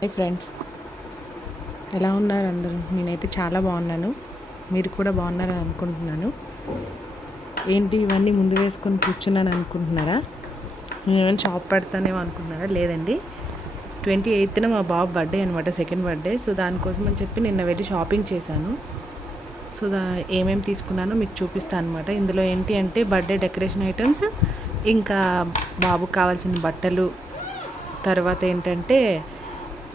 Hi friends. ఎలా ఉన్నారు అందరూ? నేనైతే చాలా బాగున్నాను. మీరు కూడా బాగున్నారని అనుకుంటున్నాను. ఏంటి ఇవన్నీ ముందు వేసుకొని కూర్చున్నాను అనుకుంటున్నారా? నేనేమైనా షాప్ పెడతానేమో అనుకుంటున్నారా? లేదండి. ట్వంటీ ఎయిత్న మా బాబు బర్త్డే అనమాట సెకండ్ బర్త్డే సో దానికోసం అని చెప్పి నిన్న వెళ్ళి షాపింగ్ చేశాను. సో దా ఏమేమి తీసుకున్నానో మీకు చూపిస్తాను అనమాట ఇందులో ఏంటి అంటే బర్త్డే డెకరేషన్ ఐటమ్స్ ఇంకా బాబుకి కావాల్సిన బట్టలు తర్వాత ఏంటంటే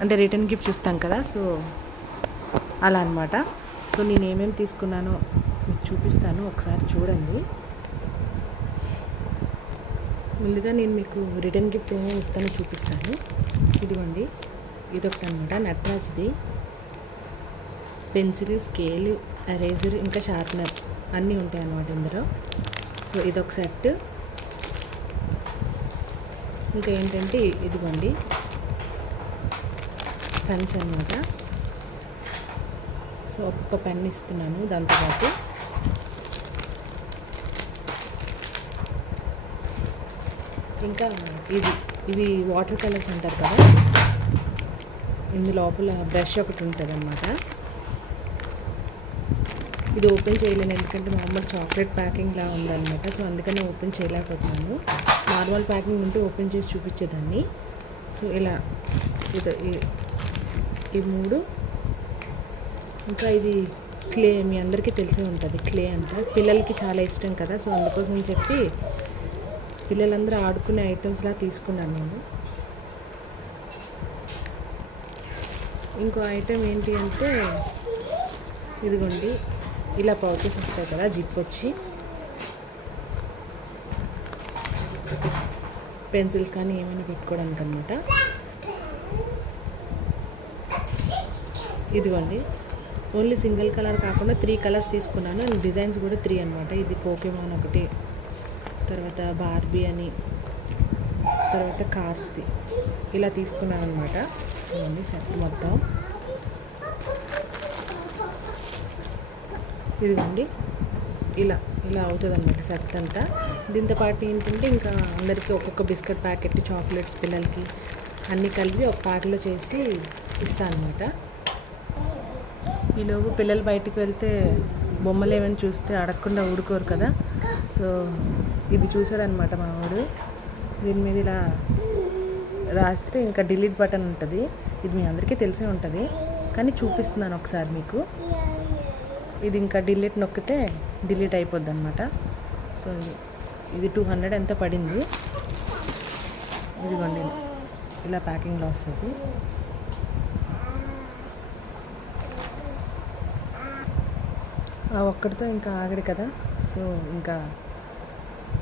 అంటే రిటర్న్ గిఫ్ట్స్ ఇస్తాం కదా సో అలా అనమాట సో నేను ఏమేమి తీసుకున్నానో మీకు చూపిస్తాను ఒకసారి చూడండి. ముందుగా నేను మీకు రిటర్న్ గిఫ్ట్స్ ఏమేమి ఇస్తానో చూపిస్తాను. ఇదిగోండి ఇదొకటి అనమాట నటరాజ్ది. పెన్సిల్ స్కేల్ ఎరేజర్ ఇంకా షార్ప్నర్ అన్నీ ఉంటాయి అన్నమాట ఇందులో. సో ఇదొక సెట్. ఇంకా ఏంటంటే ఇదిగోండి పెన్స్ అనమాట సో ఒక్కొక్క పెన్ ఇస్తున్నాను దాంతోపాటు ఇంకా ఇది ఇవి వాటర్ కలర్స్ అంటారు కదా? ఇందు లోపల బ్రష్ ఒకటి ఉంటుంది అనమాట ఇది ఓపెన్ చేయలేను ఎందుకంటే నార్మల్ చాక్లెట్ ప్యాకింగ్లా ఉందన్నమాట. సో అందుకని ఓపెన్ చేయలేకపోతున్నాను. నార్మల్ ప్యాకింగ్ ఉంటే ఓపెన్ చేసి చూపించేదాన్ని. సో ఇలా ఇది ఈ- మూడు. ఇంకా ఇది క్లే మీ అందరికీ తెలిసే ఉంటుంది. క్లే అంట. పిల్లలకి చాలా ఇష్టం కదా సో అందుకోసం చెప్పి పిల్లలందరూ ఆడుకునే ఐటమ్స్లా తీసుకున్నాను నేను. ఇంకో ఐటమ్ ఏంటి అంటే ఇదిగోండి. ఇలా పౌచెస్ వస్తాయి కదా జిప్ వచ్చి. పెన్సిల్స్ కానీ ఏమైనా పెట్టుకోవడానికి అనమాట ఇదిగోండి. ఓన్లీ సింగిల్ కలర్ కాకుండా త్రీ కలర్స్ తీసుకున్నాను. అండ్ డిజైన్స్ కూడా త్రీ అనమాట ఇది పోకేమాన్ ఒకటి తర్వాత బార్బీ అని తర్వాత కార్స్ది. ఇలా తీసుకున్నాను అనమాట సెట్ మొత్తం. ఇదిగోండి ఇలా ఇలా అవుతుంది అనమాట సెట్ అంతా. దీంతో పాటు ఏంటంటే ఇంకా అందరికీ ఒక్కొక్క బిస్కెట్ ప్యాకెట్ చాక్లెట్స్ పిల్లలకి అన్నీ కలిపి ఒక ప్యాక్లో చేసి ఇస్తాను అనమాట ఈలోపు పిల్లలు బయటికి వెళ్తే బొమ్మలు ఏమైనా చూస్తే అడగకుండా ఊడుకోరు కదా. సో ఇది చూసాడనమాట మా వాడు దీని మీద ఇలా రాస్తే ఇంకా డిలీట్ బటన్ ఉంటుంది. ఇది మీ అందరికీ తెలిసే ఉంటుంది. కానీ చూపిస్తున్నాను ఒకసారి మీకు. ఇది ఇంకా డిలీట్ నొక్కితే డిలీట్ అయిపోద్ది అనమాట సో ఇది- ఇది టూ హండ్రెడ్ ఎంత పడింది? ఇదిగోండి. ఇలా ప్యాకింగ్లో వస్తుంది. ఆ ఒక్కడితో ఇంకా ఆగడు కదా. సో ఇంకా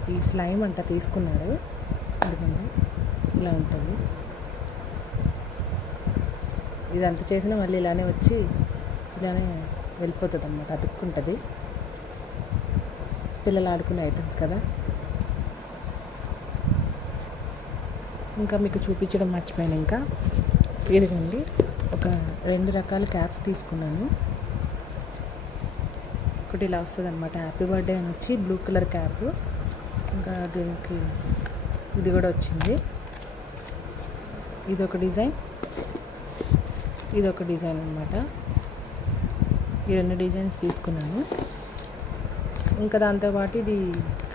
ఈ స్లైమ్ అంట తీసుకున్నాడు. ఎందుకండి ఇలా ఉంటుంది. ఇదంతా చేసినా మళ్ళీ ఇలానే వచ్చి ఇలానే వెళ్ళిపోతుంది అనమాట అతుక్కుంటుంది. పిల్లలు ఆడుకునే ఐటమ్స్ కదా. ఇంకా మీకు చూపించడం మర్చిపోయాను ఇంకా. ఇదిగోండి ఒక రెండు రకాల క్యాప్స్ తీసుకున్నాను. ఒకటి ఇలా వస్తుంది అనమాట హ్యాపీ బర్త్డే అని వచ్చి బ్లూ కలర్ క్యాప్ ఇంకా దీనికి ఇది కూడా వచ్చింది. ఇది ఒక డిజైన్. ఇది ఒక డిజైన్ అనమాట ఈ రెండు డిజైన్స్ తీసుకున్నాను. ఇంకా దాంతోపాటు ఇది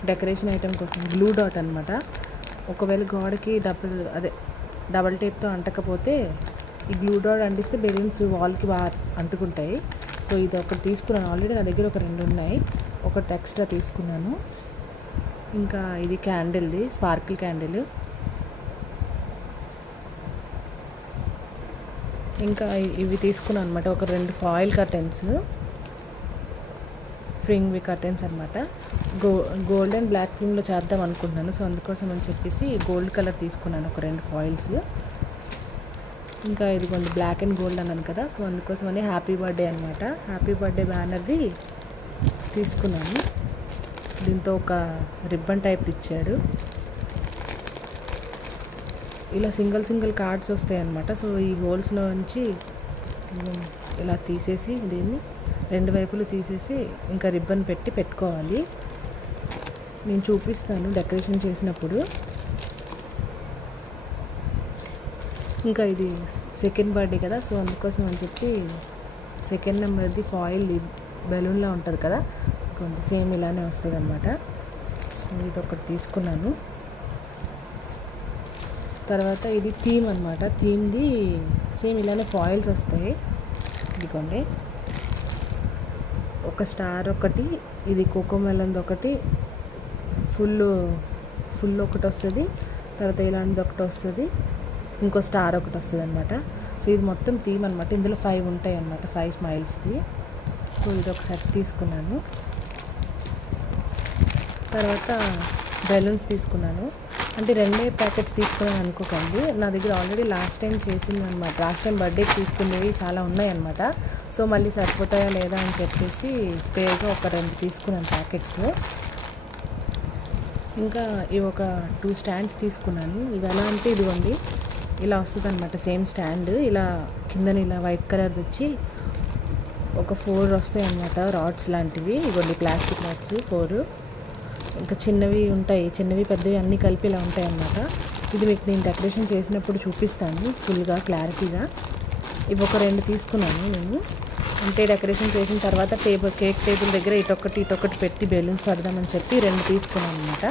డెకరేషన్ ఐటెం కోసం గ్లూ డాట్ అనమాట ఒకవేళ గోడకి డబుల్ అదే డబల్ టేప్తో అంటకపోతే ఈ గ్లూ డాట్ అంటిస్తే బెలూన్స్ వాల్కి బాగా అంటుకుంటాయి. సో ఇది ఒకటి తీసుకున్నాను. ఆల్రెడీ నా దగ్గర ఒక రెండు ఉన్నాయి. ఒకటి ఎక్స్ట్రా తీసుకున్నాను. ఇంకా ఇది క్యాండిల్ది స్పార్కిల్ క్యాండిల్ ఇంకా ఇవి తీసుకున్నాను అనమాట ఒక రెండు ఫాయిల్ కర్టెన్స్ ఫ్రింగ్వి కర్టెన్స్ అనమాట గో గోల్డ్ అండ్ బ్లాక్ థీమ్లో చేద్దాం అనుకుంటున్నాను. సో అందుకోసం అని చెప్పేసి గోల్డ్ కలర్ తీసుకున్నాను. ఒక రెండు ఫాయిల్స్ ఇంకా ఇది కొంచెం బ్లాక్ అండ్ గోల్డ్ అన్నాను కదా సో అందుకోసం అని హ్యాపీ బర్త్డే అనమాట హ్యాపీ బర్త్డే బ్యానర్ది తీసుకున్నాను. దీంతో ఒక రిబ్బన్ టైప్ ఇచ్చాడు. ఇలా సింగిల్ సింగిల్ కార్డ్స్ వస్తాయి అన్నమాట. సో ఈ హోల్స్లో నుంచి ఇలా తీసేసి దీన్ని రెండు వైపులు తీసేసి ఇంకా రిబ్బన్ పెట్టి పెట్టుకోవాలి. నేను చూపిస్తాను డెకరేషన్ చేసినప్పుడు. ఇంకా ఇది సెకండ్ బర్త్డే కదా సో అందుకోసం అని చెప్పి సెకండ్ నెంబర్ది ఫాయిల్ బెలూన్లో ఉంటుంది కదా సేమ్ ఇలానే వస్తుంది అనమాట సో ఇది ఒకటి తీసుకున్నాను. తర్వాత ఇది థీమ్ అనమాట థీమ్ది సేమ్ ఇలానే ఫాయిల్స్ వస్తాయి. ఇదిగోండి. ఒక స్టార్ ఒకటి ఇది కోకోమెలన్ది ఒకటి ఫుల్ ఫుల్ ఒకటి వస్తుంది. తర్వాత ఇలాంటిది ఒకటి వస్తుంది. ఇంకో స్టార్ ఒకటి వస్తుంది అనమాట సో ఇది మొత్తం థీమ్ అనమాట ఇందులో ఫైవ్ ఉంటాయి అనమాట ఫైవ్ స్మైల్స్ది సో ఇది ఒక సెట్ తీసుకున్నాను. తర్వాత బెలూన్స్ తీసుకున్నాను. అంటే రెండే ప్యాకెట్స్ తీసుకున్నాను అనుకోకండి. నా దగ్గర ఆల్రెడీ లాస్ట్ టైం చేసింది అనమాట లాస్ట్ టైం బర్త్డేకి తీసుకునేవి చాలా ఉన్నాయన్నమాట. సో మళ్ళీ సరిపోతాయా లేదా అని చెప్పేసి స్పేర్గా ఒక రెండు తీసుకున్నాను ప్యాకెట్స్. ఇంకా ఇవి ఒక టూ స్టాండ్స్ తీసుకున్నాను. ఇవి ఎలా అంటే ఇదిగోండి. ఇలా వస్తుంది అనమాట సేమ్ స్టాండ్ ఇలా కిందని ఇలా వైట్ కలర్ వచ్చి ఒక ఫోర్ వస్తాయి అనమాట రాడ్స్ లాంటివి. ఇవ్వండి ప్లాస్టిక్ రాడ్స్ ఫోర్ ఇంకా చిన్నవి ఉంటాయి చిన్నవి పెద్దవి అన్నీ కలిపి ఇలా ఉంటాయి అన్నమాట ఇది మీకు నేను డెకరేషన్ చేసినప్పుడు చూపిస్తాను ఫుల్గా క్లారిటీగా ఇవి ఒక రెండు తీసుకున్నాను నేను. అంటే డెకరేషన్ చేసిన తర్వాత టేబుల్ కేక్ టేబుల్ దగ్గర ఇటొకటి ఇటొక్కటి పెట్టి బెలూన్స్ పెడదామని చెప్పి రెండు తీసుకున్నాను అనమాట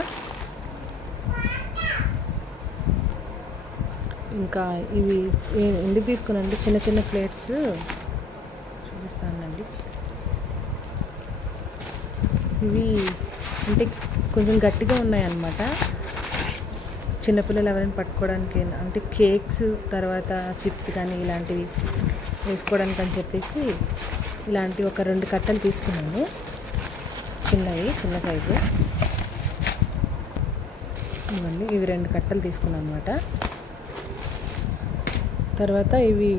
ఇంకా ఇవి ఎందుకు తీసుకున్నానండి చిన్న చిన్న ప్లేట్స్ చూపిస్తానండి. ఇవి అంటే కొంచెం గట్టిగా ఉన్నాయన్నమాట. చిన్నపిల్లలు ఎవరైనా పట్టుకోవడానికి అంటే కేక్స్ తర్వాత చిప్స్ కానీ ఇలాంటివి వేసుకోవడానికి అని చెప్పేసి ఇలాంటి ఒక రెండు కట్టలు తీసుకున్నాను. చిన్నవి చిన్న సైజు. ఇవన్నీ ఇవి రెండు కట్టలు తీసుకున్నాను అనమాట తర్వాత ఇవి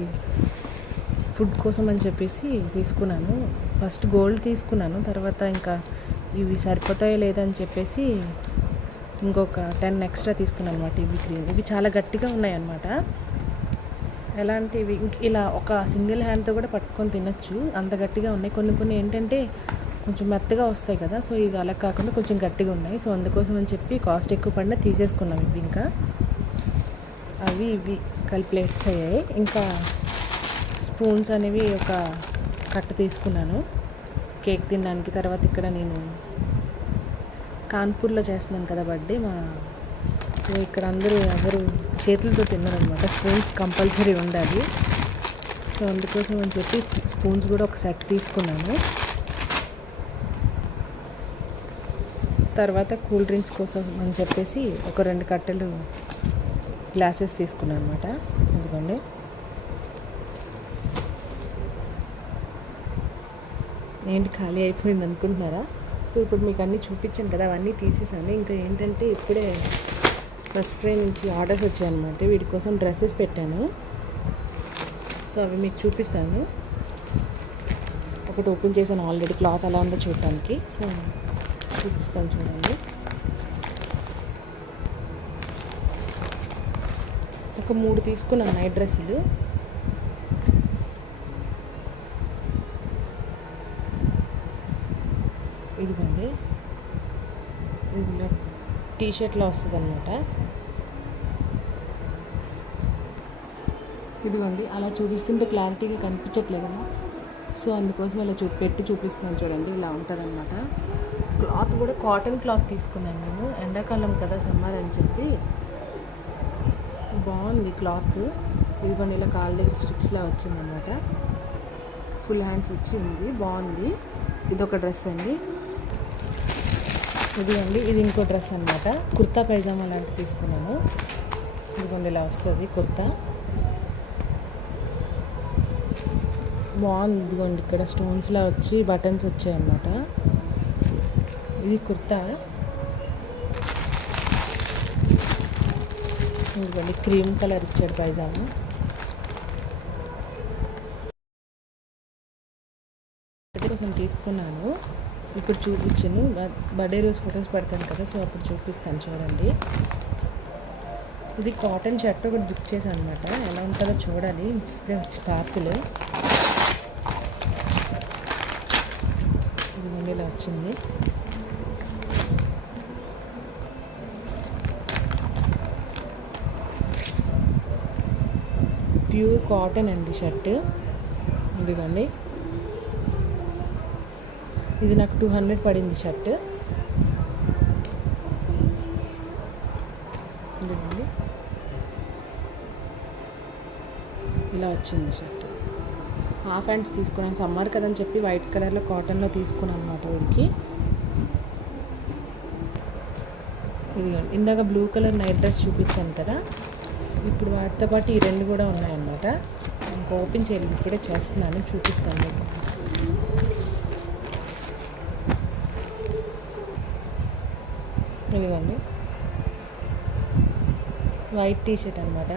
ఫుడ్ కోసం అని చెప్పేసి తీసుకున్నాను. ఫస్ట్ గోల్డ్ తీసుకున్నాను. తర్వాత ఇంకా ఇవి సరిపోతాయో లేదని చెప్పేసి ఇంకొక టెన్ ఎక్స్ట్రా తీసుకున్నాను అనమాట ఇవి గ్రీన్ ఇవి చాలా గట్టిగా ఉన్నాయి ఎలాంటివి? ఎలాంటి ఇవి ఇలా ఒక సింగిల్ హ్యాండ్తో కూడా పట్టుకొని తినచ్చు. అంత గట్టిగా ఉన్నాయి. కొన్ని కొన్ని ఏంటంటే కొంచెం మెత్తగా వస్తాయి కదా సో ఇవి అలా కాకుండా కొంచెం గట్టిగా ఉన్నాయి. సో అందుకోసం అని చెప్పి కాస్ట్ ఎక్కువ పడినా తీసేసుకున్నాం ఇవి ఇంకా. అవి ఇవి కలిపి ప్లేట్స్ అయ్యాయి. ఇంకా స్పూన్స్ అనేవి ఒక కట్ట తీసుకున్నాను. కేక్ తినడానికి తర్వాత ఇక్కడ నేను కాన్పూర్లో చేస్తున్నాను కదా బర్త్డే మా సో ఇక్కడ అందరూ ఎవరు చేతులతో తిన్నారనమాట. స్పూన్స్ కంపల్సరీ ఉండాలి. సో అందుకోసం అని చెప్పి స్పూన్స్ కూడా ఒక సెట్ తీసుకున్నాను. తర్వాత కూల్ డ్రింక్స్ కోసం అని చెప్పేసి ఒక రెండు కట్టెలు గ్లాసెస్ తీసుకున్నాను అనమాట ఎందుకండి ఏంటి ఖాళీ అయిపోయింది అనుకుంటున్నారా? సో ఇప్పుడు మీకు అన్నీ చూపించాను కదా అవన్నీ తీసేసాను. ఇంకా ఏంటంటే ఇప్పుడే ఫస్ట్ ట్రైన్ నుంచి ఆర్డర్స్ వచ్చాయన్నమాట వీటి కోసం డ్రెస్సెస్ పెట్టాను. సో అవి మీకు చూపిస్తాను. ఒకటి ఓపెన్ చేశాను ఆల్రెడీ క్లాత్ ఎలా ఉందో చూడటానికి. సో చూపిస్తాను చూడండి. ఒక మూడు తీసుకున్నాను నైట్ డ్రెస్సులు. ఇదిగోండి. ఇది టీ షర్ట్లో వస్తుంది అనమాట ఇదిగోండి అలా చూపిస్తుంటే క్లారిటీగా కనిపించట్లేదు సో అందుకోసం ఇలా చూ పెట్టి చూపిస్తున్నాను చూడండి ఇలా ఉంటుందన్నమాట. క్లాత్ కూడా కాటన్ క్లాత్ తీసుకున్నాను నేను. ఎండాకాలం కదా సమ్మర్ అని చెప్పి. బాగుంది క్లాత్. ఇదిగోండి ఇలా కాళ్ళ దగ్గర స్ట్రిప్స్లా వచ్చిందనమాట. ఫుల్ హ్యాండ్స్ వచ్చింది బాగుంది. ఇది ఒక డ్రెస్ అండి. ఇది అండి ఇది ఇంకో డ్రెస్ అనమాట. కుర్తా పైజామా లాంటివి తీసుకున్నాను. ఇదిగోండి ఇలా వస్తుంది కుర్తా. బాగుంది ఇదిగోండి ఇక్కడ స్టోన్స్లా వచ్చి బటన్స్ వచ్చాయన్నమాట. ఇది కుర్తా. ఇవ్వండి క్రీమ్ కలర్ ఇచ్చాడు పైజాము. కోసం తీసుకున్నాను. ఇప్పుడు చూపించాను. బర్త్డే రోజు ఫొటోస్ పెడతాను కదా సో అప్పుడు చూపిస్తాను చూడండి. ఇది కాటన్ షర్ట్ ఒకటి బుక్ చేశాను అనమాట ఎలా ఉంటుందో చూడాలి. ఇప్పుడే వచ్చి పార్సిల్. ఇది ఇలా వచ్చింది. కాటన్ అండి షర్ట్. ఇదిగోండి. ఇది నాకు టూ హండ్రెడ్ పడింది షర్ట్. ఇదిగోండి. ఇలా వచ్చింది షర్ట్. హాఫ్ హ్యాండ్స్ తీసుకున్నాను. సమ్మర్ కదని చెప్పి వైట్ కలర్లో కాటన్లో తీసుకున్నాను అనమాట వీడికి ఇదిగోండి. ఇందాక బ్లూ కలర్ నైట్ డ్రెస్ చూపించాను కదా. ఇప్పుడు వాటితో పాటు ఈ రెండు కూడా ఉన్నాయన్నమాట. ఇంకా ఓపెన్ చేయాలి ఇప్పుడే చేస్తున్నాను చూపిస్తాను మీకు. ఇదిగోండి. వైట్ టీ షర్ట్ అనమాట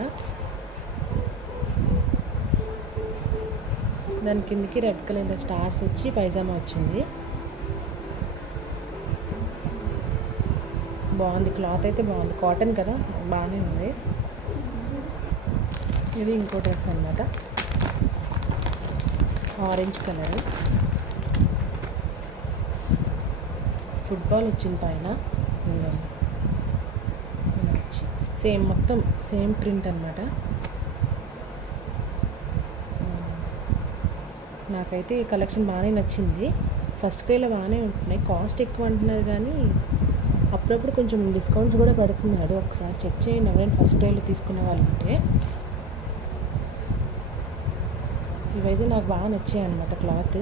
దాని కిందకి రెడ్ కలర్ స్టార్స్ వచ్చి పైజామా వచ్చింది. బాగుంది క్లాత్ అయితే బాగుంది కాటన్ కదా బాగానే ఉంది. ఇది ఇంకో డ్రెస్ అనమాట ఆరెంజ్ కలర్ ఫుట్బాల్ వచ్చింది పైన సేమ్ మొత్తం సేమ్ ప్రింట్ అనమాట నాకైతే ఈ కలెక్షన్ బాగానే నచ్చింది. ఫస్ట్ క్రైలో బాగానే ఉంటున్నాయి. కాస్ట్ ఎక్కువ అంటున్నారు కానీ అప్పుడప్పుడు కొంచెం డిస్కౌంట్స్ కూడా పెడుతున్నాడు ఒకసారి చెక్ చేయండి. ఎవరైనా ఫస్ట్ డేలో తీసుకునే వాళ్ళు ఉంటే ఇవైతే నాకు బాగా నచ్చాయి అనమాట క్లాత్.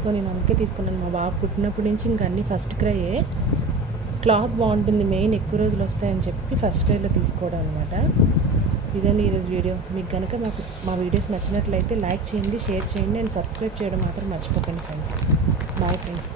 సో నేను అందుకే తీసుకున్నాను. మా బాబు పుట్టినప్పటి నుంచి ఇంకా అన్నీ ఫస్ట్ క్రైయే క్లాత్ బాగుంటుంది. మెయిన్ ఎక్కువ రోజులు వస్తాయని చెప్పి ఫస్ట్ క్రైలో తీసుకోవడం అనమాట ఇదండి ఈరోజు వీడియో. మీకు కనుక మాకు మా వీడియోస్ నచ్చినట్లయితే లైక్ చేయండి షేర్ చేయండి అండ్ సబ్స్క్రైబ్ చేయడం మాత్రం మర్చిపోకండి ఫ్రెండ్స్. Bye friends.